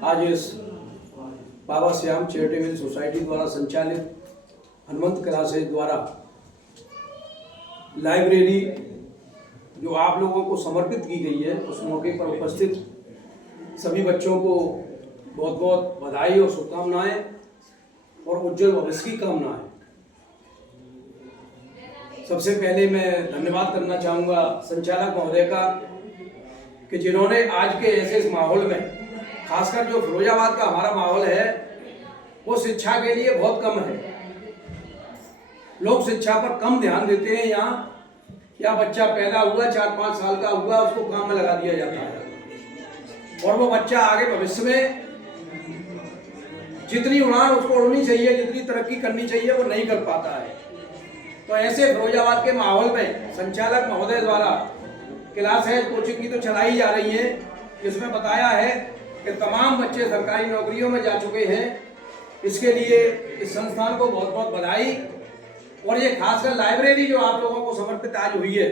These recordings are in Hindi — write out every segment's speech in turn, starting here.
आज इस बाबा श्याम चैरिटेबल सोसाइटी द्वारा संचालित हनुमंत क्लासेज द्वारा लाइब्रेरी जो आप लोगों को समर्पित की गई है, उस मौके पर उपस्थित सभी बच्चों को बहुत बहुत बधाई और शुभकामनाएं और उज्जवल भविष्य की कामनाएं। सबसे पहले मैं धन्यवाद करना चाहूँगा संचालक महोदय का कि जिन्होंने आज के ऐसे माहौल में, खासकर जो फिरोजाबाद का हमारा माहौल है वो शिक्षा के लिए बहुत कम है। लोग शिक्षा पर कम ध्यान देते हैं। यहाँ बच्चा पैदा हुआ 4-5 साल का हुआ, उसको काम में लगा दिया जाता है और वो बच्चा आगे भविष्य में जितनी उड़ान उसको उड़नी चाहिए, जितनी तरक्की करनी चाहिए, वो नहीं कर पाता है। तो ऐसे फिरोजाबाद के माहौल में संचालक महोदय द्वारा क्लासेज कोचिंग की तो चलाई जा रही है। इसमें बताया है कि तमाम बच्चे सरकारी नौकरियों में जा चुके हैं। इसके लिए इस संस्थान को बहुत बहुत बधाई। और ये खासकर लाइब्रेरी जो आप लोगों को समर्पित आज हुई है,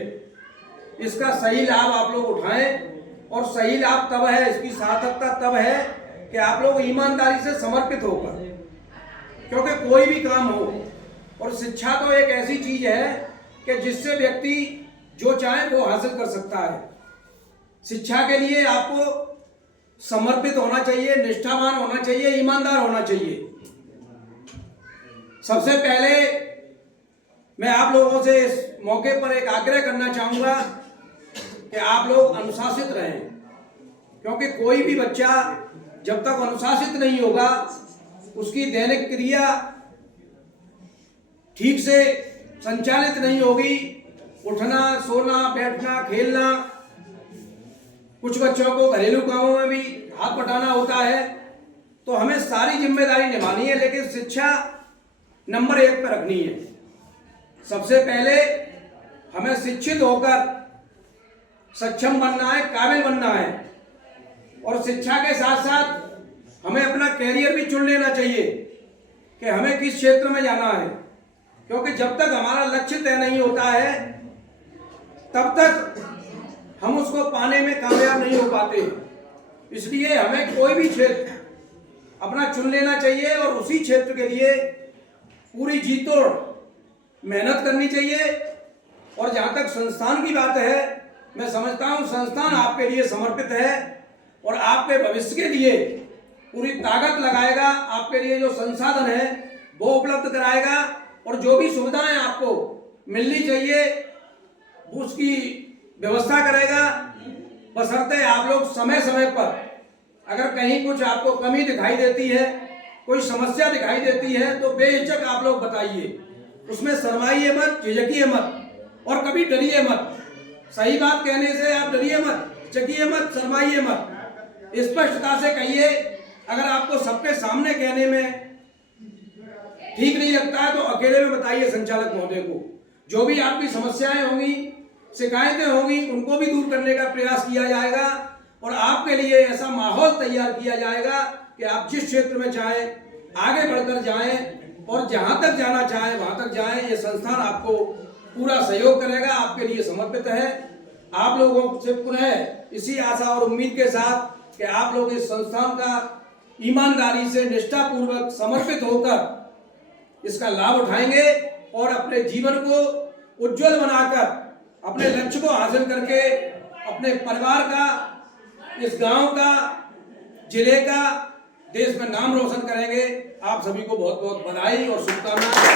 इसका सही लाभ आप लोग उठाएं। और सही लाभ तब है, इसकी सार्थकता तब है कि आप लोग ईमानदारी से समर्पित होकर, क्योंकि कोई भी काम हो, और शिक्षा तो एक ऐसी चीज है कि जिससे व्यक्ति जो चाहे वो हासिल कर सकता है। शिक्षा के लिए आपको समर्पित होना चाहिए, निष्ठावान होना चाहिए, ईमानदार होना चाहिए। सबसे पहले मैं आप लोगों से इस मौके पर एक आग्रह करना चाहूँगा कि आप लोग अनुशासित रहें, क्योंकि कोई भी बच्चा जब तक अनुशासित नहीं होगा, उसकी दैनिक क्रिया ठीक से संचालित नहीं होगी। उठना, सोना, बैठना, खेलना, कुछ बच्चों को घरेलू कामों में भी हाथ बटाना होता है। तो हमें सारी जिम्मेदारी निभानी है, लेकिन शिक्षा नंबर 1 पर रखनी है। सबसे पहले हमें शिक्षित होकर सक्षम बनना है, काबिल बनना है। और शिक्षा के साथ साथ हमें अपना कैरियर भी चुन लेना चाहिए कि हमें किस क्षेत्र में जाना है, क्योंकि जब तक हमारा लक्ष्य तय नहीं होता है तब तक हम उसको पाने में कामयाब नहीं हो पाते। इसलिए हमें कोई भी क्षेत्र अपना चुन लेना चाहिए और उसी क्षेत्र के लिए पूरी जी तोड़ मेहनत करनी चाहिए। और जहाँ तक संस्थान की बात है, मैं समझता हूँ संस्थान आपके लिए समर्पित है और आपके भविष्य के लिए पूरी ताकत लगाएगा। आपके लिए जो संसाधन है वो उपलब्ध कराएगा और जो भी सुविधाएं आपको मिलनी चाहिए उसकी व्यवस्था करेगा। बशर्ते आप लोग समय समय पर, अगर कहीं कुछ आपको कमी दिखाई देती है, कोई समस्या दिखाई देती है, तो बेहिचक आप लोग बताइए। उसमें शर्माइए मत, झिझकिए मत और कभी डरिए मत। सही बात कहने से आप डरिए मत, झिझकिए मत, शर्माइए मत। स्पष्टता से कहिए। अगर आपको सबके सामने कहने में ठीक नहीं लगता है तो अकेले में बताइए संचालक महोदय को। जो भी आपकी समस्याएं होंगी, शिकायतें होंगी, उनको भी दूर करने का प्रयास किया जाएगा और आपके लिए ऐसा माहौल तैयार किया जाएगा कि आप जिस क्षेत्र में चाहें आगे बढ़कर जाएं और जहां तक जाना चाहें वहां तक जाएं। ये संस्थान आपको पूरा सहयोग करेगा, आपके लिए समर्पित है। आप लोगों से पुनः इसी आशा और उम्मीद के साथ कि आप लोग इस संस्थान का ईमानदारी से, निष्ठापूर्वक समर्पित होकर इसका लाभ उठाएंगे और अपने जीवन को उज्जवल बनाकर, अपने लक्ष्य को हासिल करके अपने परिवार का, इस गांव का, जिले का, देश में नाम रोशन करेंगे। आप सभी को बहुत बहुत बधाई और शुभकामनाएं।